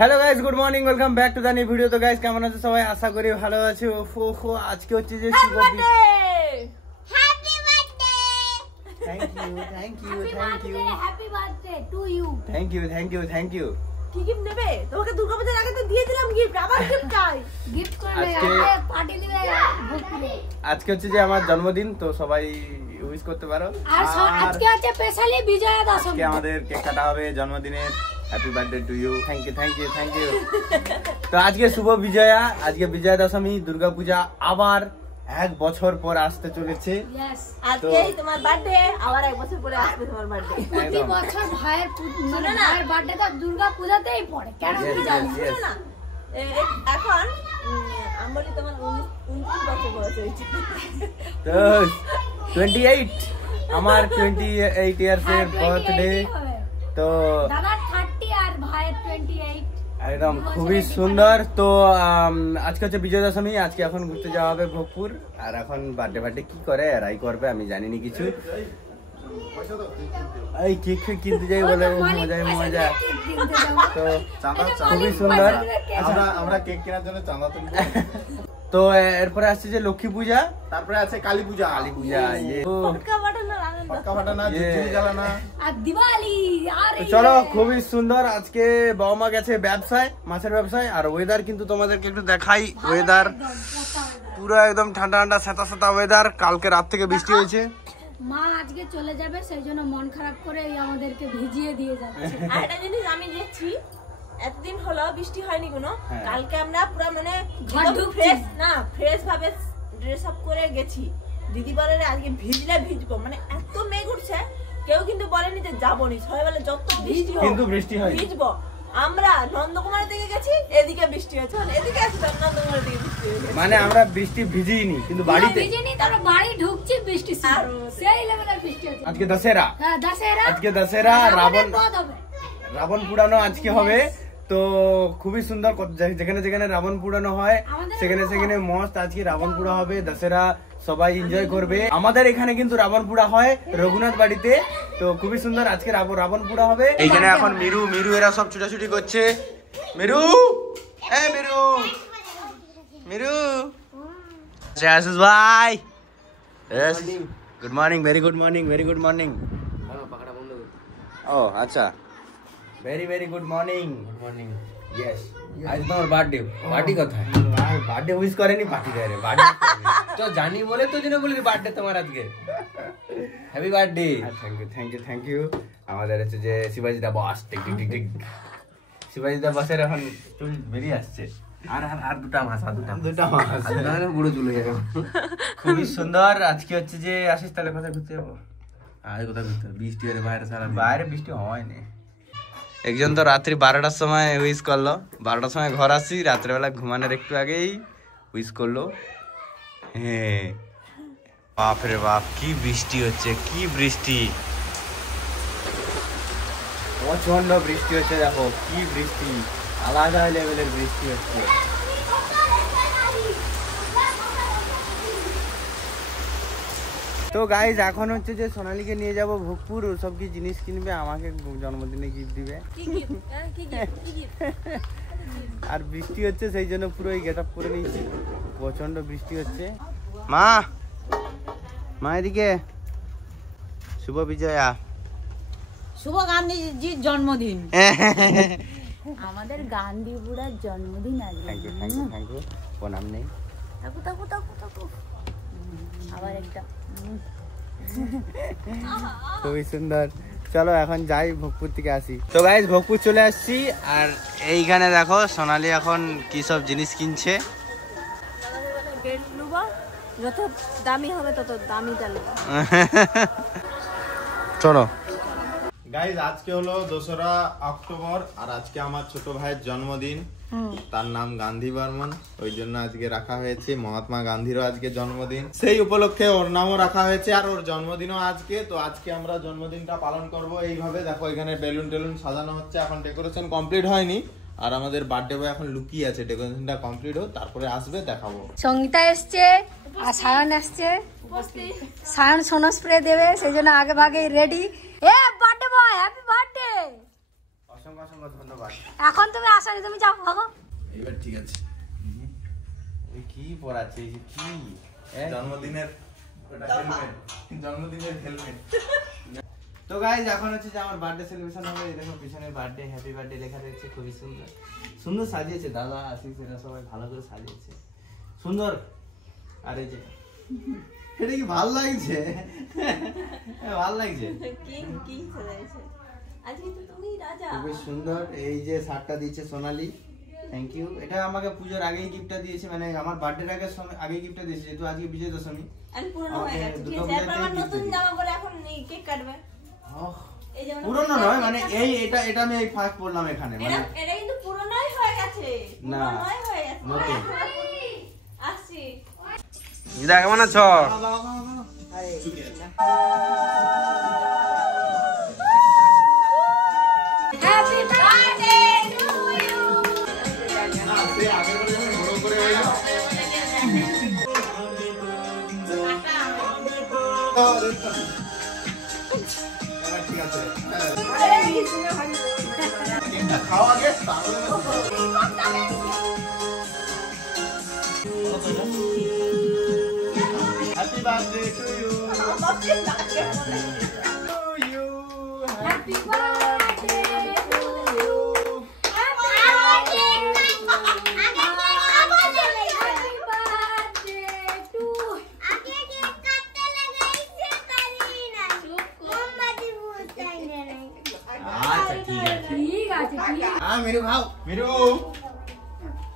Hello guys, good morning, welcome back to the new video. তো guys কেমন আছো সবাই? আশা করি ভালো আছো। আজকে হচ্ছে যে শুভ Bijoya. Happy birthday. Thank you happy birthday to you. Thank you. কি গিফট নেবে? তোমাকে দুর্গাপূজার আগে তো দিয়ে দিলাম গিফট, আবার গিফট চাই। গিফট করবে, পার্টি দিবে। আজকে হচ্ছে যে আমার জন্মদিন, তো সবাই উইশ করতে পারো। আর আজকে হচ্ছে স্পেশালি বিজয়া দশমী। আজকে আমাদের কেক কাটা হবে জন্মদিনের। Happy birthday to you. Thank you. তো আজকে শুভ বিজয়া, আজকে বিজয়া দশমী, দুর্গাপূজা আবার 1 বছর পর আসতে চলেছে। আজকেই তোমার বার্থডে, আবার 1 বছর পরে আসবে তোমার বার্থডে। প্রতি বছর ভাইয়ের বার্থডেটা দুর্গাপূজাতেই পড়ে, কেন কি জানি না। এখন আমলি তোমার 29 বছর বয়স হয়েছে। তো 28 আমার 28 ইয়ার্স এর বার্থডে। তো দাদার 30 আর ভাইয়ের 28। একদম খুবই সুন্দর। তো আজকে হচ্ছে বিজয়া দশমী, আজকে এখন ঘুরতে যাওয়া হবে ভোগপুর। আর এখন বার্থডে কি করে এরাই করবে, আমি জানিনি কিছু। এই কেক কিনতে যাই বলে মজা। তো খুবই সুন্দর। আমরা কেক কেনার জন্য চাঁদা তুলবো। তো এরপরে আসছে যে লক্ষ্মী পূজা, তারপরে আছে কালী পূজা। চলো, খুবই সুন্দর। আজকে বাবা মা গেছে ব্যবসায়, মাছের ব্যবসায়। আর ওয়েদার কিন্তু তোমাদেরকে একটু দেখাই। ওয়েদার পুরো একদম ঠান্ডা ঠান্ডা সেতা ওয়েদার। কালকে রাত থেকে বৃষ্টি হয়েছে। মা আজকে চলে যাবে, সেই জন্য মন খারাপ করে আমাদেরকে ভিজিয়ে দিয়ে যাচ্ছে। আর একটা জিনিস আমি দেখছি, এতদিন হলো বৃষ্টি হয়নি কোনো। কালকে আমরা পুরো মানে ফ্রেশ ভাবে ড্রেস আপ করে গেছি। দিদি বলে আজকে ভিজলে ভিজবো, মানে এত মেঘ উঠছে। কেউ কিন্তু বলেনি যে যাবনি, সবাই বলে যত বৃষ্টি হোক কিন্তু বৃষ্টি হয় ভিজবো। আমরা নন্দকুমারের দিকে গেছি, এদিকে বৃষ্টি হয়েছে, এদিকে আসলাম নন্দকুমারের দিকে বৃষ্টি হয়েছে। মানে আমরা বৃষ্টি ভিজিনি, কিন্তু বাড়িতে ভিজিনি, তারপর বাড়ি ঢুকছি বৃষ্টি শুরু, সেই লেভেলের বৃষ্টি হচ্ছে। আজকে দশেরা, আজকে দশেরা, রাবণ পুরানো আজকে হবে। তো খুবই সুন্দর, যেখানে রাবণ পুরানো হয় সেখানে মস্ত আজকে রাবণ পুরা হবে। দশেরা সবাই এনজয় করবে। আমাদের এখানে কিন্তু রাবণ পুরা হয় রঘুনাথ বাড়িতে। তো খুবই সুন্দর, আজকে রাবণ পুরা হবে। এইখানে এখন মিরু এরা সব ছুটাছুটি করছে। মিরু আশিস ভাই, good morning, very good morning. ও আচ্ছা, ভেরি গুড মর্নিং। ইয়েস, আজ তোমার বার্থডে। পার্টি কোথায়? বার্থডে উইশ করেনি, পার্টি দেয় রে। তো জানি বলে তো জন্য বলি বার্থডে তোমার আজকে। Happy birthday. Thank you. আমাদের হচ্ছে যে শিবাজিদা বস, টিক শিবাজিদা বসের এখন চুল বেরিয়ে আসছে। আর দুটা মাস বুড়ো চুল হয়ে যাবে। খুবই সুন্দর। আজকে হচ্ছে যে আসিস, তাহলে কোথায় ঘুরতে যাবো? কোথায় ঘুরতে? বৃষ্টি হলে বাইরে বৃষ্টি হয়নি। একজন তো রাত্রি 12টার সময় উইশ করলো, 12টার সময় ঘর আসি, রাত্রেবেলা ঘুমানোর একটু আগেই উইশ করলো। হ্যাঁ, বাপরে বাপ, কি বৃষ্টি হচ্ছে, কি বৃষ্টি, প্রচন্ড বৃষ্টি হচ্ছে। দেখো কি বৃষ্টি, আলাদা লেভেলের বৃষ্টি হচ্ছে। তো গাইজ এখন হচ্ছে যে সোনালীকে নিয়ে যাব ভোগপুর। সব কি জিনিস কিনবে, আমাকে জন্মদিনে গিফট দিবে। আর বৃষ্টি হচ্ছে, সেই জন্য পুরো এই গেট আপ করে নিয়েছি। প্রচন্ড বৃষ্টি হচ্ছে। মা এদিকে। শুভ বিজয়া, শুভ গান্ধীজির জন্মদিন। আমাদের গান্ধী বুড়ার জন্মদিন আজকে। Thank you. প্রণাম নেই। আবার একটা খুবই সুন্দর। চলো এখন যাই, ভোগপুর থেকে আসি। তো গাইজ ভোগপুর চলে আসছি। আর এইখানে দেখো সোনালী এখন কি সব জিনিস কিনছে। যত দামি হবে তত দামি ডাল। চলো গাইজ, আজকে হলো 2রা অক্টোবর, আর আজকে আমার ছোট ভাইয়ের জন্মদিন। তার নাম গান্ধী বর্মন, ওই জন্য আজকে রাখা হয়েছে। মহাত্মা গান্ধীরও আজকে জন্মদিন, সেই উপলক্ষে ওর নামও রাখা হয়েছে। আর ওর জন্মদিনও আজকে। তো আজকে আমরা জন্মদিনটা পালন করব এইভাবে। দেখো এখানে বেলুন টেলুন সাজানো হচ্ছে, এখন ডেকোরেশন কমপ্লিট হয়নি। আর আমাদের বার্থডে বয় এখন লুকিয়ে আছে, ডেকোরেশনটা কমপ্লিট হোক তারপরে আসবে, দেখাবো। সঙ্গীতা এসছে, আর সায়ন আসছে, সায়ন সোনো স্প্রে দেবে, সেই জন্য আগে ভাগে ready. A birthday boy, happy birthday. অসংখ্য অসংখ্য ধন্যবাদ। এখন তুমি আসনি, তুমি যাও ভাগো। এবার ঠিক আছে। এই কি পড়াচ্ছে, এই কি জন্মদিনের হেলমেট। তো গাইজ এখন হচ্ছে যে আমার বার্থডে সেলিব্রেশন হবে। এই দেখো পিছনে বার্থডে, হ্যাপি বার্থডে লেখা রয়েছে, খুবই সুন্দর সুন্দর সাজিয়েছে দাদা, আশিস এরা সবাই ভালো করে সাজিয়েছে, সুন্দর। আর এই যে এটা কি ভালো লাগছে, ভালো লাগছে, কি সাজাইছে আজকে তো তুমি রাজা। খুবই সুন্দর। এই যে শার্টটা দিয়েছে সোনালি, থ্যাংক ইউ। এটা আমাকে পুজোর আগেই গিফটটা দিয়েছে, মানে আমার বার্থডের আগেই গিফটটা দিয়েছে, যেহেতু আজকে বিজয় দশমী। আমি পুরনো হয়ে গেছে, ঠিক আছে? এরপর আমার নতুন জামা পরে এখন কেক কাটবে। এই যেমন পুরনো নয়, মানে এটা আমি এই ফার্স্ট পড়লাম এখানে, মানে এটা কিন্তু পুরনোই হয়ে গেছে, না পুরনোই হয়ে গেছে। নতুন। আসছি। দিদা কেমন আছো? Happy birthday to you. না সে আগে বলে যখন বড় করে হইলো ঠিক আছে। কেকটা খাও আগে, তারপরে happy birthday to you. Happy birthday to you. আচ্ছা ঠিক আছে, ঠিক আছে, ঠিক আছে। হ্যাঁ মেরু খাও, মিরু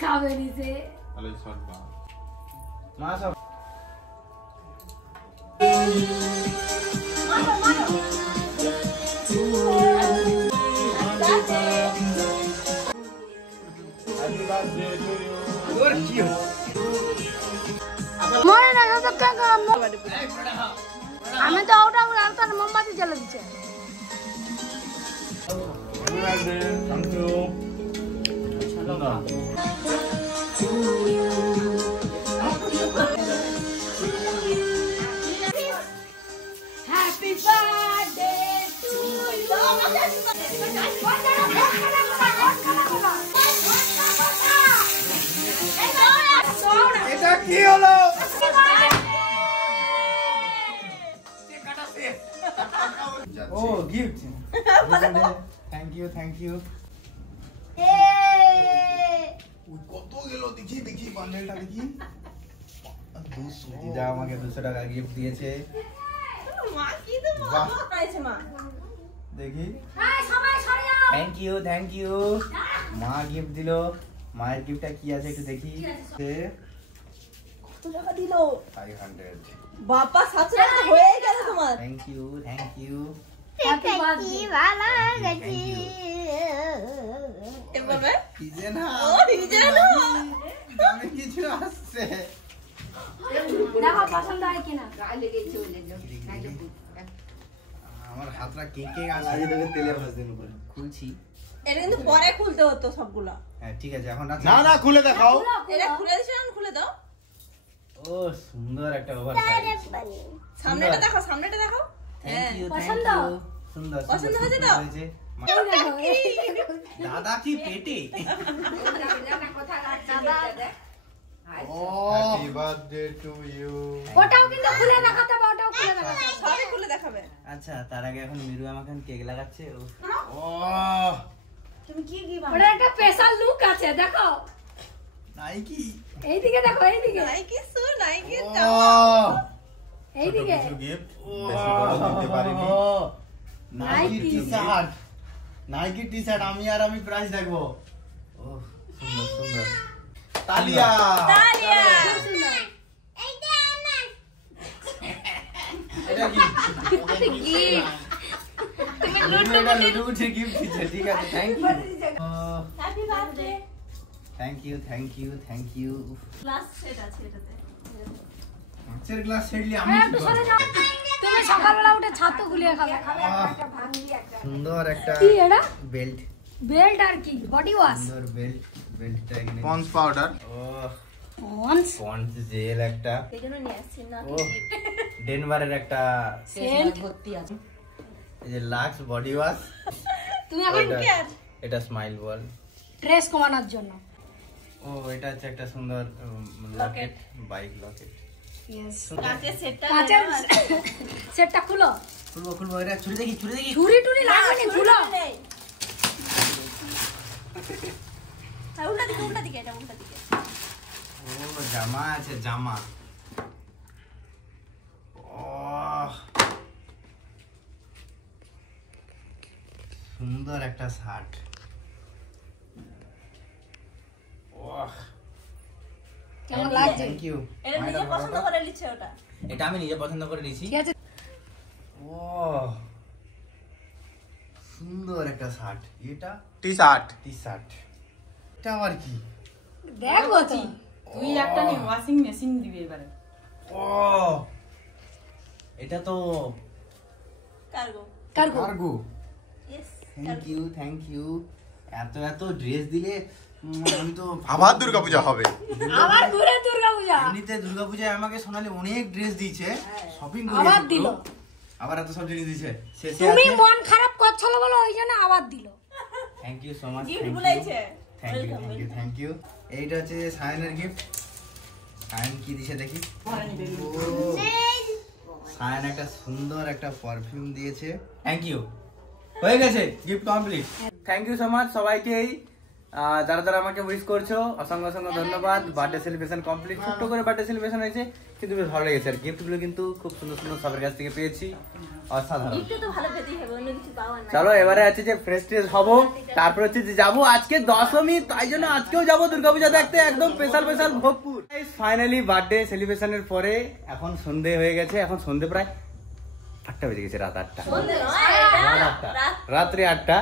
খাবে নিছে। তাহলে শর্ট বা মা সব হ্যাপি বার্থডে টু ইউ। তোর কি হলো? মনে না তো আমি তো ওটা রাস্তার মোমবাতি জ্বালা দিচ্ছে। Happy birthday, thank you. Happy birthday to you. এটা কি হলো? ও gift, thank you thank you. কত গেল দেখি দেখি বান্ডেলটা দেখি। দিদা আমাকে 200 টাকা গিফট দিয়েছে, মা কি তো বাহ। পাইছে মা। দেখি। সবাই সরে যাও। Thank you thank you. মা গিফট দিলো, মায়ের গিফটটা কি আছে একটু দেখি। কত টাকা দিল 500। বাবা? 700 টাকা তো হয়ে গেল তোমার। Thank you thank you. Happy birthday. এভাবে কি যে না, ও নিজে না। দামি কিছু আসছে। দেখো পছন্দ হয় কিনা। আমার হাতটা কে কে আছে, তোকে তেলে ভাজদিন উপরে খুলছি। এটা কিন্তু পরে খুলতে হতো সবগুলা। হ্যাঁ ঠিক আছে, এখন না না খুলে দেখাও। এটা খুলে দিছো, এখন খুলে দাও। ও সুন্দর একটা ওভার সাইজ। সামনেটা দেখো, সামনেটা দেখো। থ্যাংক ইউ থ্যাংক পছন্দ? ইউ। সুন্দর পছন্দ হয়েছে সুন্দর তো? হয়েছে। এই দেখো, দাদা কি পেটে? ও হ্যাপি বার্থডে টু ইউ। ওটাও কিন্তু খুলে দেখাতে হবে, ওটাও খুলে দেখাতে হবে। সবই খুলে দেখাবে। আচ্ছা তার আগে এখন মিরু আমাকে কেক লাগাচ্ছে। ও তুমি কি কি ওটা একটা স্পেশাল লুক আছে, দেখো। নাইকি। এইদিকে দেখো, এইদিকে, নাইকি সু, নাইকি ও এইদিকে। কিছু গিফট বেশি বড় দিতে পারিনি। Nike Nike। T-shirt, Nike t-shirt. আমি প্রাইস দেখবো। ও সুন্দর সুন্দর। তালিয়া তালিয়া। এটা কি? লুডু গিফট দিচ্ছে, ঠিক আছে thank you. Happy birthday. Thank you thank you thank you. Glass set আছে এটাতে। মাছের গ্লাস সেটলি আমি হ্যাঁ, কি একটু করব? সরে যাও। তুমি সকালবেলা উঠে ছাতু গুলিয়ে খাবে। সুন্দর একটা কি এটা? বেল্ট, বেল্ট আর কি বডি ওয়াশ। সুন্দর বেল্টটা এখানে। Pond's powder. ও পন্স জেল একটা, এইজন্য নিয়ে আসছি না। ও ডেনভারের একটা সেন্ট এই যে লাক্স বডি ওয়াশ, তুমি এখন এটা স্মাইল বল স্ট্রেস কমানোর জন্য। ও এটা হচ্ছে একটা সুন্দর লকেট, বাইক লকেট। ইয়েস কাঁচের সেটটা কাঁচের সেটটা খুলো। খুলবো এটা ছুরি দেখি চুরি টুরি লাগবে না, খুলো। উল্টা দিকে এটা উল্টা দিকে। ও জামা আছে, জামা। সুন্দর একটা শার্ট। কেমন লাগছে? Thank you. এটা নিজে পছন্দ করে নিচ্ছে ওটা। এটা আমি নিজে পছন্দ করে নিয়েছি। ঠিক আছে। ও সুন্দর একটা শার্ট। এটা টি শার্ট। এটা আবার কি? দেখো তো। তুই একটা নি ওয়াশিং মেশিন দিবি এবারে। ও এটা তো cargo. Cargo. Yes. Thank you. এত ড্রেস দিলে আমি তো আবার দুর্গাপূজা হবে। আবার ঘুরে দুর্গাপূজা। এমনিতে দুর্গাপূজায় আমাকে সোনালি অনেক ড্রেস দিয়েছে, শপিং করে আবার দিল। আবার এত সব জিনিস দিয়েছে। তুমি মন খারাপ করছলো বলে ওই জন্য আবার দিল। Thank you so much. Gift বলাইছে। Thank you. এইটা হচ্ছে সায়নের গিফট। সায়ন কি দিয়েছে দেখি। সায়ন একটা সুন্দর একটা পারফিউম দিয়েছে। Thank you. হয়ে গেছে, gift complete. Thank you so much সবাইকেই, যারা যারা আমাকে উইশ করছো অসংখ্য ধন্যবাদ। বার্থডে সেলিব্রেশন কমপ্লিট, ছোট্ট করে বার্থডে সেলিব্রেশন হয়েছে কিন্তু বেশ ভালো লেগেছে। আর গিফটগুলো কিন্তু খুব সুন্দর সবার কাছ থেকে পেয়েছি, অসাধারণ। গিফট তো ভালো পেতেই হবে, অন্য কিছু পাওয়ার না। চলো এবারে আছে যে ফ্রেশ ট্রেশ হবো, তারপর হচ্ছে যে যাবো আজকে দশমী, তাই জন্য আজকেও যাবো দুর্গাপূজা দেখতে, একদম স্পেশাল ভোগপুর। ফাইনালি বার্থডে সেলিব্রেশনের পরে এখন সন্ধে হয়ে গেছে, এখন সন্ধে প্রায় 8টা বেজে গেছে, রাত 8টা, রাত্রি 8টা।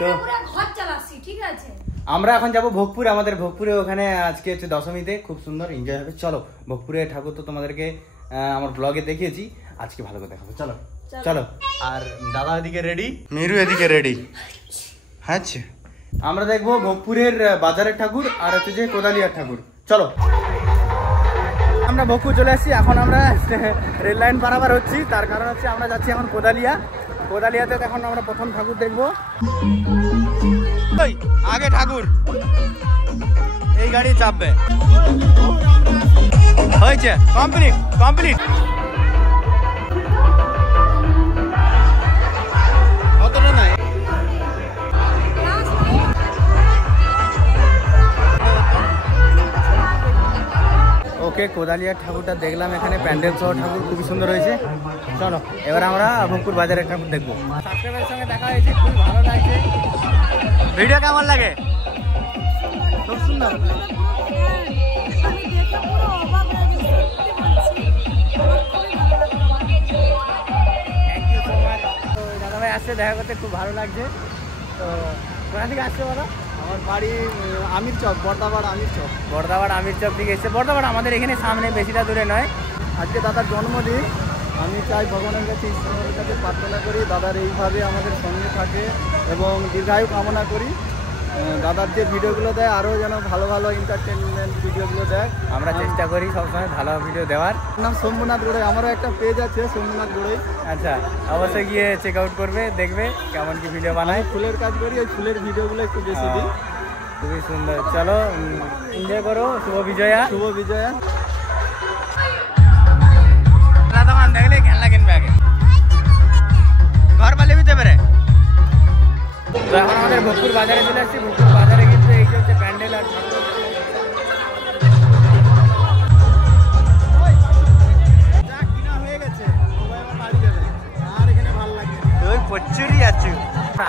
তো ঘর চালাচ্ছি, ঠিক আছে। আমরা এখন যাবো ভোগপুরে, আমাদের ভোগপুরে ওখানে আজকে হচ্ছে দশমীতে, খুব সুন্দর এনজয় হবে। চলো ভোগপুরে ঠাকুর তো তোমাদেরকে আমার ব্লগে দেখিয়েছি, আজকে ভালো করে দেখাবো। চলো। আর দাদা এদিকে রেডি, মিরু এদিকে রেডি। আচ্ছা আমরা দেখবো ভোগপুরের বাজারের ঠাকুর আর হচ্ছে যে কোদালিয়ার ঠাকুর। চলো আমরা ভোগপুর চলে আসছি, এখন আমরা রেল লাইন পারাবার হচ্ছি, তার কারণ হচ্ছে আমরা যাচ্ছি এখন কোদালিয়াতে। এখন আমরা প্রথম ঠাকুর দেখবো। আগে ঠাকুর, এই গাড়ি চাপবে। হয়েছে, কমপ্লিট। কতটা নাই ওকে, কোদালিয়ার ঠাকুরটা দেখলাম, এখানে প্যান্ডেল সহ ঠাকুর খুবই সুন্দর হয়েছে। চলো এবার আমরা ভোগপুর বাজারের ঠাকুর দেখবো। সাবস্ক্রাইবারের সঙ্গে দেখা হয়েছে, খুব ভালো লাগছে। ভিডিও কেমন লাগে? খুব সুন্দর। দাদাভাই আসছে দেখা করতে, খুব ভালো লাগছে। তো কোথা থেকে আসছে বলো? আমার বাড়ি আমির চক, বর্দাবাড় আমির চক থেকে এসছে। বর্দাবাড় আমাদের এখানে সামনে, বেশিটা দূরে নয়। আজকে দাদার জন্মদিন, আমি চাই ভগবানের কাছে, ঈশ্বরের কাছে প্রার্থনা করি দাদার এইভাবে আমাদের সঙ্গে থাকে এবং দীর্ঘায়ু কামনা করি। দাদার যে ভিডিওগুলো দেয় আরও যেন ভালো এন্টারটেনমেন্ট ভিডিওগুলো দেয়। আমরা চেষ্টা করি সবসময় ভালো ভিডিও দেওয়ার। নাম শম্ভুনাথ গড়াই, আমারও একটা পেজ আছে শম্ভুনাথ গড়াই। আচ্ছা, অবশ্যই গিয়ে চেক আউট করবে, দেখবে কেমন কি ভিডিও বানায়। ফুলের কাজ করি, ওই ফুলের ভিডিওগুলো একটু বেশি দিই। খুবই সুন্দর। চলো এনজয় করো। শুভ বিজয়া। দোকান দেখলে খেলনা কিনবে আগে, ঘর পালে দিতে পারে। তো এখন আমাদের ভোগপুর বাজারে চলে আসছি। ভোগপুর বাজারে কিন্তু এই যে হচ্ছে প্যান্ডেল আর প্রচুরই আছে।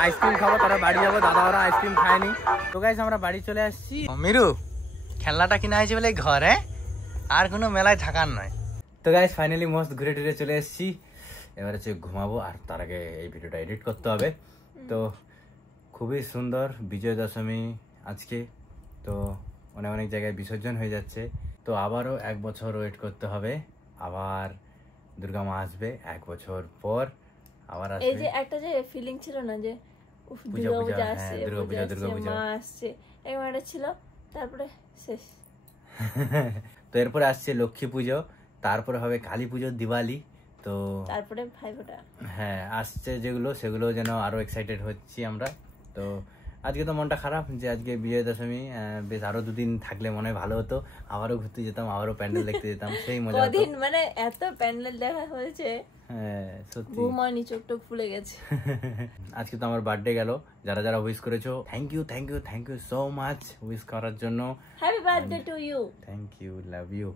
আইসক্রিম খাবো, তারা বাড়ি যাবো, দাদা ওরা আইসক্রিম খায়নি। তো গাইস আমরা বাড়ি চলে আসছি। মিরু খেলনাটা কিনা হয়েছে বলে ঘরে, আর কোনো মেলায় থাকার নয়। তো গাইস ফাইনালি মস্ত ঘুরে টুরে চলে এসেছি, এবার হচ্ছে ঘুমাবো, আর তার আগে এই ভিডিওটা এডিট করতে হবে। তো খুবই সুন্দর বিজয় দশমী আজকে, তো অনেক জায়গায় বিসর্জন হয়ে যাচ্ছে। তো আবারও 1 বছর ওয়েট করতে হবে, আবার দুর্গা মা আসবে 1 বছর পর আবার আসবে। এই যে একটা যে ফিলিং ছিল না যে দুর্গাপূজা আসছে, মা আসছে, এরকম একটা ছিল, তারপরে শেষ। তো এরপরে আসছে লক্ষ্মী পুজো, তারপরে হবে কালী পুজো, দিওয়ালি, তো তারপরে ভাইফোঁটা। হ্যাঁ আসছে যেগুলো সেগুলো যেন আরো এক্সাইটেড হচ্ছি আমরা। তো আজকে তো মনটা খারাপ যে আজকে বিজয়া দশমী, বেশ আরো দুদিন থাকলে মনে হয় ভালো হতো, আবারও ঘুরতে যেতাম, আবারও প্যান্ডেল দেখতে যেতাম, সেই মজা হতো। কদিন মানে এত প্যান্ডেল দেখা হয়েছে, হ্যাঁ সত্যি ঘুমানি, চোখ টোক ফুলে গেছে। আজকে তো আমার বার্থডে গেল, যারা যারা উইশ করেছো thank you so much wish করার জন্য। Happy birthday to you. Thank you, love you.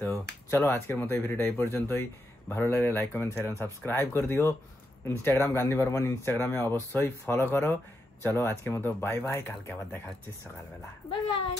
তো চলো আজকের মতো এই ভিডিওটা এই পর্যন্তই। ভালো লাগলে like comment share and subscribe করে দিও। ইনস্টাগ্রাম গান্ধী বর্মন, ইনস্টাগ্রামে অবশ্যই ফলো করো। চলো আজকের মতো বাই বাই, কালকে আবার দেখা হচ্ছে সকালবেলা। Bye bye.